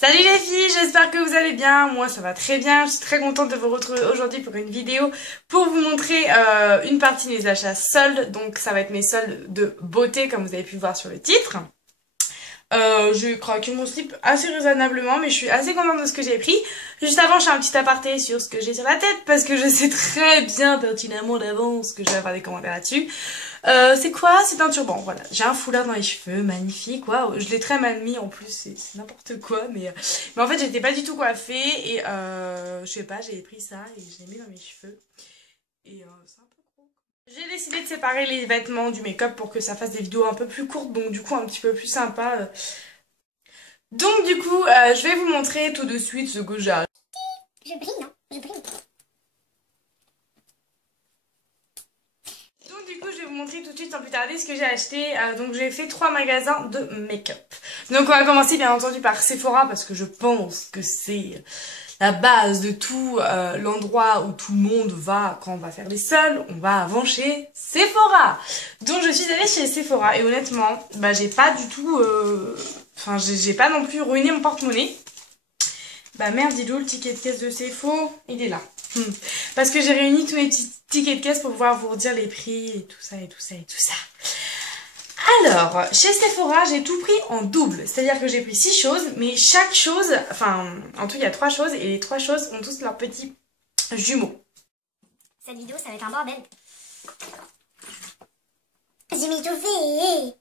Salut les filles, j'espère que vous allez bien. Moi ça va très bien, je suis très contente de vous retrouver aujourd'hui pour une vidéo pour vous montrer une partie de mes achats soldes. Donc ça va être mes soldes de beauté comme vous avez pu le voir sur le titre. J'ai craqué mon slip assez raisonnablement, mais je suis assez contente de ce que j'ai pris. Juste avant, je fais un petit aparté sur ce que j'ai sur la tête, parce que je sais très bien pertinemment d'avance que je vais avoir des commentaires là-dessus. C'est quoi? C'est un turban, voilà. J'ai un foulard dans les cheveux, magnifique, waouh. Je l'ai très mal mis en plus, c'est n'importe quoi, mais en fait, j'étais pas du tout coiffée, et je sais pas, j'ai pris ça, et je l'ai mis dans mes cheveux. Et c'est un peu gros. J'ai décidé de séparer les vêtements du make-up pour que ça fasse des vidéos un peu plus courtes, donc du coup un petit peu plus sympa. Donc du coup, je vais vous montrer tout de suite ce que j'ai. Je brille, non? Je brille. Donc du coup, je vais vous montrer tout de suite sans plus tarder ce que j'ai acheté. Donc j'ai fait 3 magasins de make-up. Donc on va commencer bien entendu par Sephora parce que je pense que c'est la base de tout l'endroit où tout le monde va quand on va faire les soldes. On va avant chez Sephora. Donc je suis allée chez Sephora et honnêtement, bah j'ai pas du tout... Enfin, j'ai pas non plus ruiné mon porte-monnaie. Bah merde, dis le ticket de caisse de Sephora, il est là. Parce que j'ai réuni tous mes petits tickets de caisse pour pouvoir vous redire les prix et tout ça et tout ça et tout ça. Alors, chez Sephora, j'ai tout pris en double. C'est-à-dire que j'ai pris 6 choses, mais chaque chose, enfin, en tout il y a 3 choses et les 3 choses ont tous leurs petits jumeaux. Cette vidéo, ça va être un bordel. J'ai mis tout fait.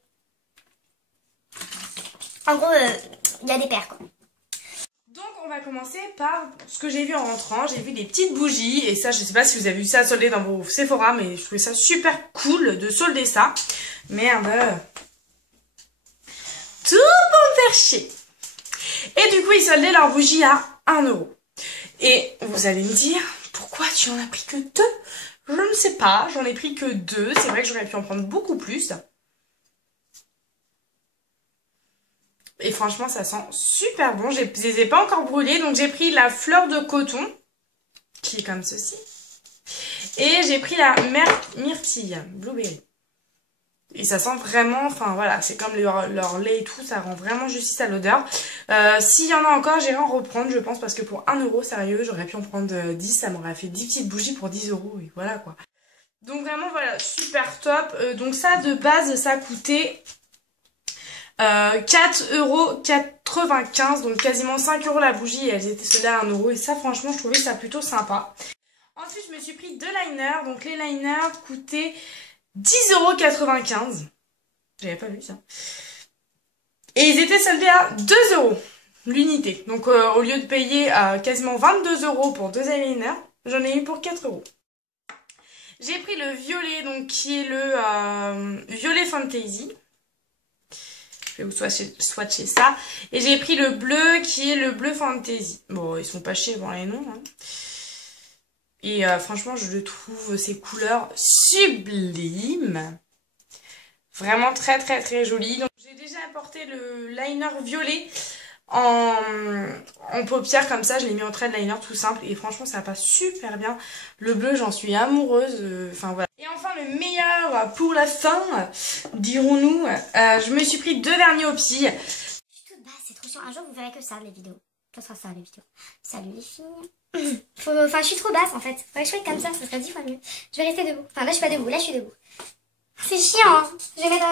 En gros, il y a des paires, quoi. Donc on va commencer par ce que j'ai vu en rentrant. J'ai vu des petites bougies et ça je sais pas si vous avez vu ça soldé dans vos Sephora, mais je trouvais ça super cool de solder ça. Merde. Tout pour me faire chier. Et du coup ils soldaient leurs bougies à 1 euro. Et vous allez me dire, pourquoi tu en as pris que 2? Je ne sais pas, j'en ai pris que 2. C'est vrai que j'aurais pu en prendre beaucoup plus. Et franchement, ça sent super bon. Je les ai pas encore brûlés. Donc, j'ai pris la fleur de coton, qui est comme ceci. Et j'ai pris la myrtille, blueberry. Et ça sent vraiment, enfin voilà, c'est comme leur lait et tout, ça rend vraiment justice à l'odeur. S'il y en a encore, j'irai en reprendre, je pense, parce que pour 1 euro, sérieux, j'aurais pu en prendre 10. Ça m'aurait fait 10 petites bougies pour 10 euros. Et voilà, quoi. Donc, vraiment, voilà, super top. Donc, ça, de base, ça coûtait... 4,95 €, donc quasiment 5 € la bougie et elles étaient soldées à 1 euro et ça franchement je trouvais ça plutôt sympa. Ensuite je me suis pris 2 liners, donc les liners coûtaient 10,95 €. J'avais pas vu ça. Et ils étaient soldés à 2 € l'unité. Donc au lieu de payer quasiment 22 € pour 2 eyeliner, j'en ai eu pour 4 €. J'ai pris le violet, donc qui est le violet fantasy. Je vais vous swatcher ça. Et j'ai pris le bleu qui est le bleu fantasy. Bon, ils sont pas chers avant les noms. Hein. Et franchement, je le trouve ces couleurs sublimes. Vraiment très très très joli. Donc j'ai déjà apporté le liner violet en paupières comme ça. Je l'ai mis en trait de liner tout simple. Et franchement, ça passe super bien. Le bleu, j'en suis amoureuse. Enfin voilà. Et enfin, le meilleur pour la fin, dirons-nous, je me suis pris 2 vernis au pied. Je suis toute basse, c'est trop chiant. Un jour, vous verrez que ça, les vidéos. Ça sera ça, les vidéos. Salut les filles. Enfin, je suis trop basse, en fait. Faudrait que je sois comme ça serait 10 fois mieux. Je vais rester debout. Enfin, là, je suis pas debout. Là, je suis debout. C'est chiant, hein. Je vais mettre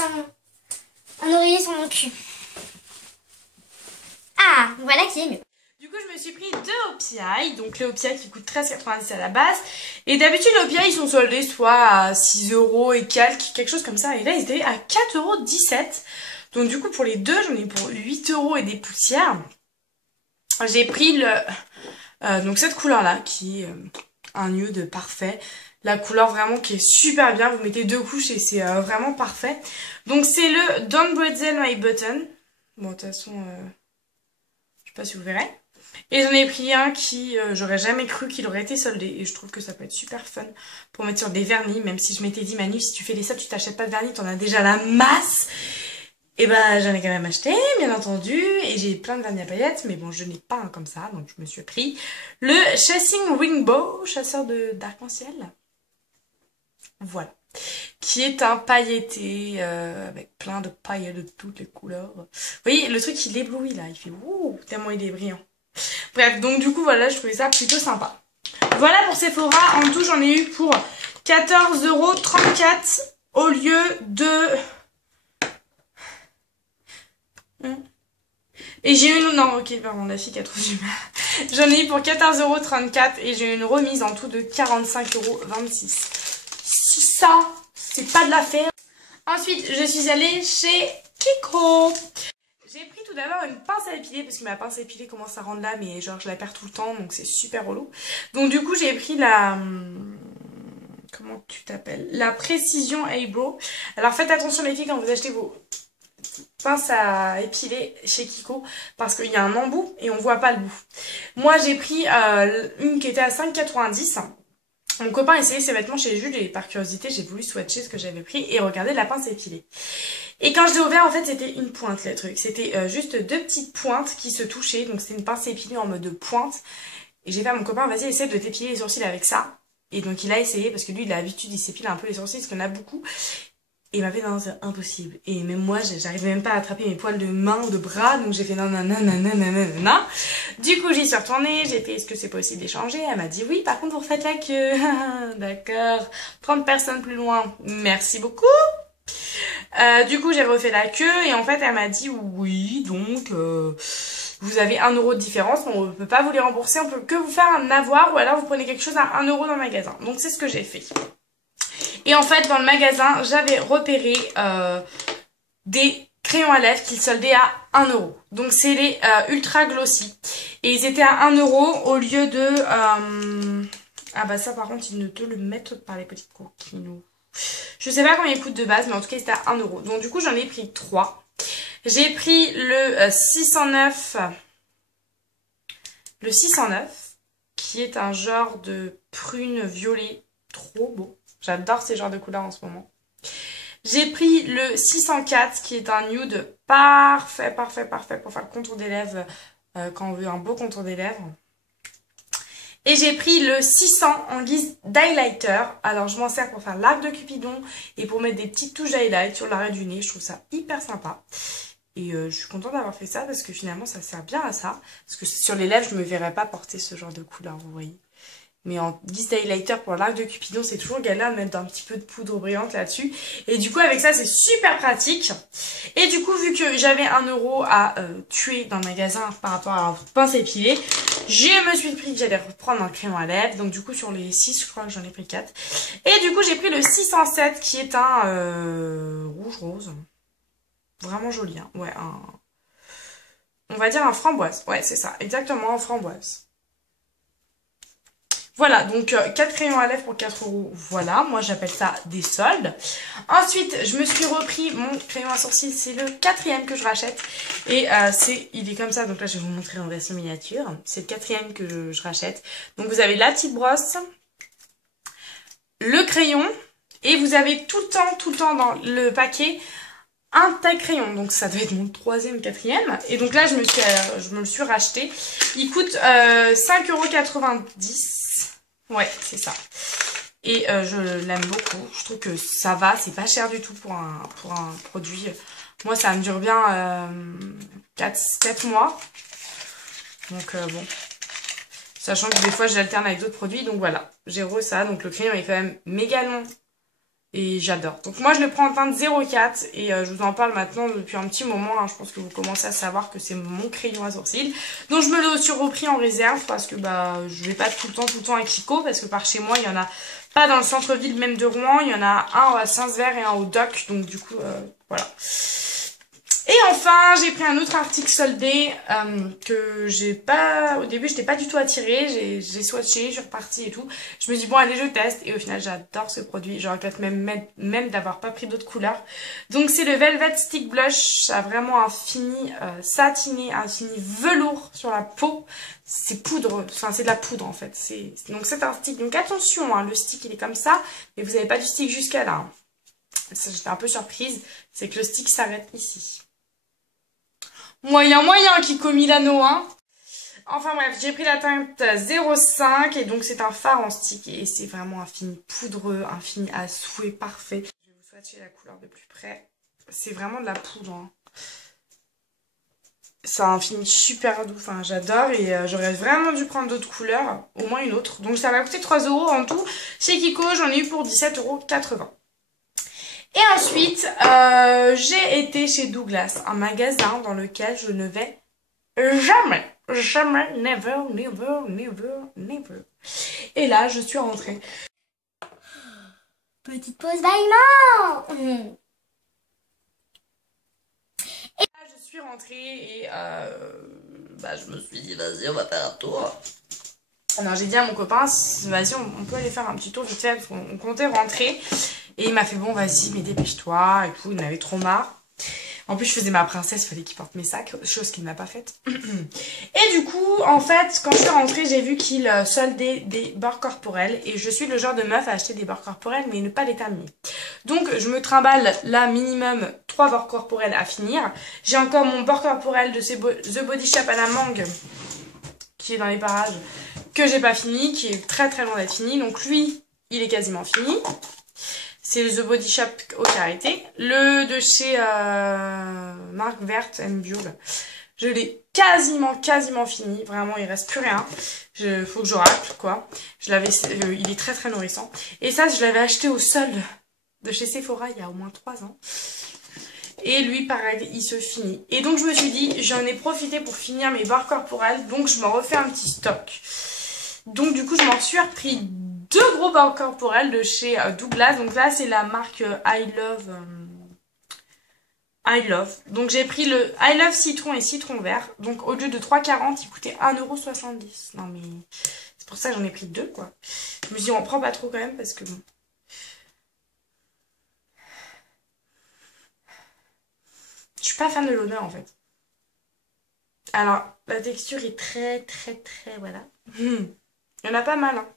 un oreiller sur mon cul. Ah, voilà qui est mieux. Du coup, je me suis pris 2 OPI, donc les OPI qui coûtent 13,90 à la base. Et d'habitude, les OPI, ils sont soldés soit à 6 € et quelques, quelque chose comme ça. Et là, ils étaient à 4,17 €. Donc du coup, pour les deux, j'en ai pour 8 € et des poussières. J'ai pris donc cette couleur-là, qui est un nude parfait. La couleur vraiment qui est super bien. Vous mettez 2 couches et c'est vraiment parfait. Donc c'est le Don't Bretzel My Button. Bon, de toute façon, je sais pas si vous verrez. Et j'en ai pris un qui, j'aurais jamais cru qu'il aurait été soldé. Et je trouve que ça peut être super fun pour mettre sur des vernis. Même si je m'étais dit, Manu, si tu fais des soldes, tu t'achètes pas de vernis, t'en as déjà la masse. Et bah j'en ai quand même acheté, bien entendu. Et j'ai plein de vernis à paillettes. Mais bon, je n'ai pas un comme ça. Donc je me suis pris le Chasing Rainbow, chasseur d'arc-en-ciel. Voilà. qui est un pailleté avec plein de paillettes de toutes les couleurs. Vous voyez, le truc il éblouit là, il fait ouh, tellement il est brillant. Bref, donc du coup voilà, je trouvais ça plutôt sympa. Voilà pour Sephora, en tout j'en ai eu pour 14,34 € au lieu de... Et j'ai eu une... Non, ok, pardon, la fille qui a trop du mal. J'en ai eu pour 14,34 € et j'ai eu une remise en tout de 45,26 €. Si ça, c'est pas de l'affaire. Ensuite, je suis allée chez Kiko. J'ai pris tout d'abord une pince à épiler parce que ma pince à épiler commence à rendre là, mais genre je la perds tout le temps, donc c'est super relou. Donc du coup, j'ai pris la... Comment tu t'appelles? La Précision Eyebrow. Alors faites attention les filles quand vous achetez vos pinces à épiler chez Kiko parce qu'il y a un embout et on voit pas le bout. Moi j'ai pris une qui était à 5,90 €. Mon copain essayait ses vêtements chez Jules et par curiosité j'ai voulu swatcher ce que j'avais pris et regarder la pince à épiler. Et quand je l'ai ouvert en fait c'était une pointe le truc. C'était juste deux petites pointes qui se touchaient, donc c'était une pince à épiler en mode pointe. Et j'ai fait à mon copain vas-y essaie de t'épiler les sourcils avec ça. Et donc il a essayé parce que lui il a l'habitude, il s'épile un peu les sourcils parce qu'il y en a beaucoup. Et il m'a fait non c'est impossible. Et même moi j'arrivais même pas à attraper mes poils de main, de bras, donc j'ai fait non non non non non non non non. Du coup j'y suis retournée, j'ai fait est-ce que c'est possible d'échanger? Elle m'a dit oui, par contre vous refaites la queue. D'accord, 30 personnes plus loin, merci beaucoup. Du coup j'ai refait la queue et en fait elle m'a dit oui donc vous avez 1 € de différence, mais on ne peut pas vous les rembourser, on peut que vous faire un avoir ou alors vous prenez quelque chose à 1 € dans le magasin. Donc c'est ce que j'ai fait. Et en fait dans le magasin j'avais repéré des crayons à lèvres qui soldaient à 1 €. Donc c'est les Ultra Glossy. Et ils étaient à 1 € au lieu de... Ah bah ça par contre ils ne te le mettent pas les petites coquines. Je sais pas combien ils coûtent de base, mais en tout cas c'était à 1 €. Donc du coup j'en ai pris 3. J'ai pris le 609. Le 609, qui est un genre de prune violet. Trop beau. J'adore ces genres de couleurs en ce moment. J'ai pris le 604, qui est un nude parfait, parfait, parfait pour faire le contour des lèvres quand on veut un beau contour des lèvres. Et j'ai pris le 600 en guise d'highlighter. Alors je m'en sers pour faire l'arc de Cupidon et pour mettre des petites touches d'highlight sur l'arrêt du nez. Je trouve ça hyper sympa. Et je suis contente d'avoir fait ça parce que finalement ça sert bien à ça. Parce que sur les lèvres je me verrais pas porter ce genre de couleur, vous voyez. Mais en guise d'highlighter pour l'arc de Cupidon, c'est toujours galère de mettre un petit peu de poudre brillante là-dessus. Et du coup, avec ça, c'est super pratique. Et du coup, vu que j'avais 1 € à tuer dans le magasin par rapport à la pince à épiler, je me suis dit que j'allais reprendre un crayon à lèvres. Donc du coup, sur les 6, je crois que j'en ai pris 4. Et du coup, j'ai pris le 607 qui est un rouge rose. Vraiment joli, hein. Ouais, on va dire un framboise. Ouais, c'est ça, exactement, un framboise. Voilà, donc 4 crayons à lèvres pour 4 €. Voilà, moi j'appelle ça des soldes. Ensuite, je me suis repris mon crayon à sourcils. C'est le 4e que je rachète. Et il est comme ça, donc là je vais vous montrer en version miniature. C'est le 4e que je rachète. Donc vous avez la petite brosse, le crayon. Et vous avez tout le temps dans le paquet un taille crayon. Donc ça doit être mon 3e, 4e. Et donc là je me le suis racheté. Il coûte 5,90 €. Ouais, c'est ça. Et je l'aime beaucoup. Je trouve que ça va. C'est pas cher du tout pour un produit. Moi, ça me dure bien 4 mois. Donc bon. Sachant que des fois, j'alterne avec d'autres produits. Donc voilà. J'ai ça. Donc le crayon est quand même méga long. Et j'adore. Donc moi, je le prends en teinte 04. Et je vous en parle maintenant depuis un petit moment. Hein. Je pense que vous commencez à savoir que c'est mon crayon à sourcils. Donc je me l'ai aussi repris en réserve. Parce que bah je vais pas tout le temps à Kiko. Parce que par chez moi, il y en a pas dans le centre-ville même de Rouen. Il y en a un à Saint-Sever et un au Doc. Donc du coup, voilà. Et enfin, j'ai pris un autre article soldé que j'ai pas... Au début, j'étais pas du tout attirée. J'ai swatché, je suis repartie et tout. Je me dis, bon, allez, je teste. Et au final, j'adore ce produit. Je regrette même d'avoir pas pris d'autres couleurs. Donc, c'est le Velvet Stick Blush. Ça a vraiment un fini satiné, un fini velours sur la peau. C'est poudre, enfin, c'est de la poudre, en fait. Donc, c'est un stick. Donc, attention, hein, le stick, il est comme ça. Mais vous n'avez pas du stick jusqu'à là. Hein. J'étais un peu surprise. C'est que le stick s'arrête ici. Moyen, Kiko Milano, hein. Enfin bref, j'ai pris la teinte 05 et donc c'est un fard en stick et c'est vraiment un fini poudreux, un fini à souhait parfait. Je vais vous swatcher la couleur de plus près. C'est vraiment de la poudre. Hein. Ça a un fini super doux, enfin j'adore et j'aurais vraiment dû prendre d'autres couleurs, au moins une autre. Donc ça m'a coûté 3 € en tout. Chez Kiko, j'en ai eu pour 17,80 €. Et ensuite, j'ai été chez Douglas, un magasin dans lequel je ne vais jamais, never, never, never, never. Et là, je suis rentrée. Petite pause bâillement. Je suis rentrée et je me suis dit vas-y on va faire un tour. Alors j'ai dit à mon copain vas-y on peut aller faire un petit tour vite fait parce qu'on comptait rentrer et il m'a fait bon vas-y mais dépêche-toi et tout, il en avait trop marre. En plus je faisais ma princesse, il fallait qu'il porte mes sacs, chose qu'il n'a pas faite. Et du coup en fait quand je suis rentrée j'ai vu qu'il soldait des bords corporels et je suis le genre de meuf à acheter des bords corporels mais ne pas les terminer. Donc je me trimballe là minimum 3 bords corporels à finir. J'ai encore mon bord corporel de The Body Shop à la mangue qui est dans les parages que j'ai pas fini, qui est très très loin d'être fini. Donc lui il est quasiment fini. C'est le The Body Shop au karité. Le de chez Marque Verte Bio, je l'ai quasiment fini. Vraiment, il reste plus rien. Faut que je racle, quoi. Il est très très nourrissant. Et ça, je l'avais acheté au solde de chez Sephora il y a au moins 3 ans. Et lui, pareil, il se finit. Et donc, je me suis dit, j'en ai profité pour finir mes barres corporelles. Donc, je m'en refais un petit stock. Donc, du coup, je m'en suis repris 2 gros barres corporelles de chez Douglas. Donc là, c'est la marque I Love. Donc j'ai pris le I Love citron et citron vert. Donc au lieu de 3,40, il coûtait 1,70 €. Non mais c'est pour ça que j'en ai pris 2 quoi. Je me suis dit on prend pas trop quand même parce que bon. Je suis pas fan de l'odeur en fait. Alors la texture est très voilà. Il y en a pas mal hein.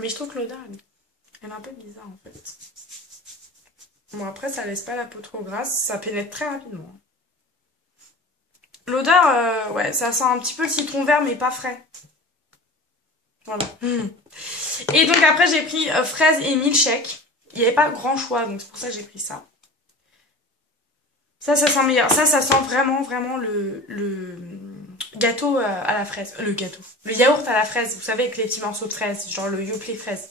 Mais je trouve que l'odeur elle est un peu bizarre en fait. Bon après ça laisse pas la peau trop grasse, ça pénètre très rapidement. L'odeur, ouais, ça sent un petit peu le citron vert mais pas frais. Voilà. Et donc après j'ai pris fraise et milkshake. Il n'y avait pas grand choix donc c'est pour ça que j'ai pris ça. Ça sent meilleur. Ça sent vraiment le gâteau à la fraise. Le gâteau. Le yaourt à la fraise, vous savez avec les petits morceaux de fraise, genre le Yoplait fraise.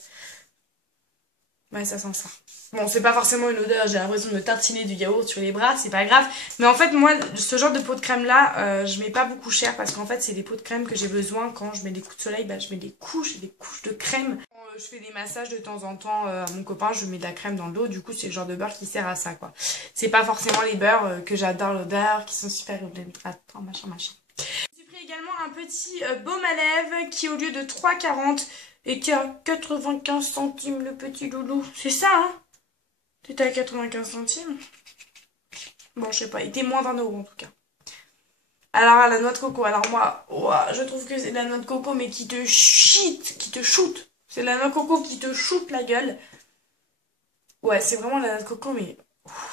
Ouais, ça sent ça. Bon, c'est pas forcément une odeur, j'ai l'impression de me tartiner du yaourt sur les bras, c'est pas grave. Mais en fait, moi, ce genre de pot de crème là, je mets pas beaucoup cher parce qu'en fait, c'est des pots de crème que j'ai besoin quand je mets des coups de soleil. Bah, je mets des couches de crème. Quand je fais des massages de temps en temps à mon copain, je mets de la crème dans le dos. Du coup, c'est le genre de beurre qui sert à ça, quoi. C'est pas forcément les beurres que j'adore l'odeur, qui sont super. Attends, machin. J'ai pris également un petit baume à lèvres qui, au lieu de 3,40, était à 95 centimes le petit loulou. C'est ça, hein? C'était à 95 centimes. Bon, je sais pas, il était moins d'1 € en tout cas. Alors, à la noix de coco. Alors moi, je trouve que c'est de la noix de coco, mais qui te shoot. C'est de la noix de coco qui te shoot la gueule. Ouais, c'est vraiment de la noix de coco, mais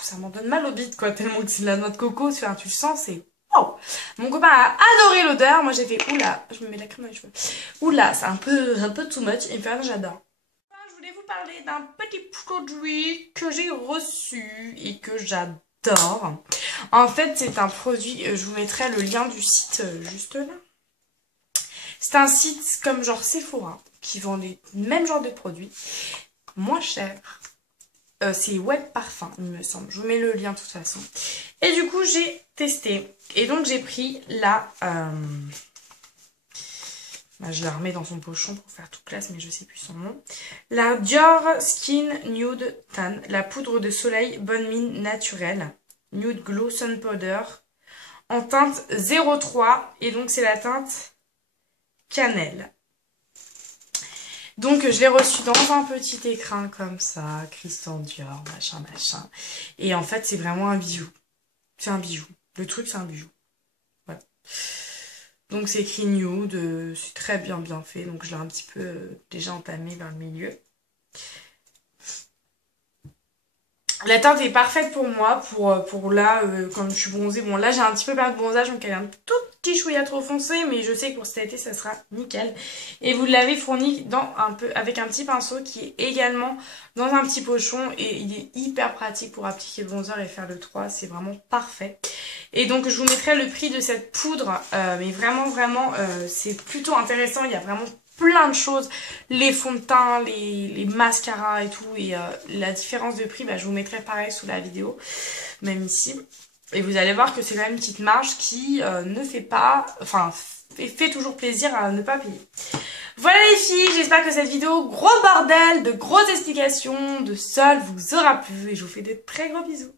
ça m'en donne mal au bide, quoi, tellement que c'est de la noix de coco. Enfin, tu le sens, c'est... Wow. Mon copain a adoré l'odeur. Moi, j'ai fait, oula, je me mets la crème dans les cheveux. Oula, c'est un peu too much. Et puis, j'adore. Je voulais vous parler d'un petit produit que j'ai reçu et que j'adore. En fait, c'est un produit, je vous mettrai le lien du site juste là. C'est un site comme genre Sephora qui vend les mêmes genres de produits, moins cher. C'est Web Parfum, il me semble. Je vous mets le lien de toute façon. Et du coup, j'ai testé. Et donc, j'ai pris la... je la remets dans son pochon pour faire toute classe, mais je sais plus son nom. La Dior Skin Nude Tan, la poudre de soleil bonne mine naturelle. Nude Glow Sun Powder. En teinte 03. Et donc, c'est la teinte cannelle. Donc, je l'ai reçu dans un petit écrin comme ça. Christian Dior, machin. Et en fait, c'est vraiment un bijou. C'est un bijou. Le truc, c'est un bijou. Voilà. Donc c'est écrit nude, c'est très bien fait, donc je l'ai un petit peu déjà entamé vers le milieu. La teinte est parfaite pour moi, pour là, quand je suis bronzée. Bon là j'ai un petit peu perdu de bronzage, donc elle est un tout petit chouïa trop foncé, mais je sais que pour cet été ça sera nickel. Et vous l'avez fourni avec un petit pinceau qui est également dans un petit pochon et il est hyper pratique pour appliquer le bronzer et faire le 3, c'est vraiment parfait. Et donc je vous mettrai le prix de cette poudre, mais vraiment c'est plutôt intéressant, il y a vraiment plein de choses, les fonds de teint, les mascaras et tout, et la différence de prix, bah, je vous mettrai pareil sous la vidéo, même ici. Et vous allez voir que c'est quand même une petite marge qui ne fait pas, enfin, fait toujours plaisir à ne pas payer. Voilà les filles, j'espère que cette vidéo, gros bordel, de grosses explications, de sol, vous aura plu, et je vous fais de très gros bisous.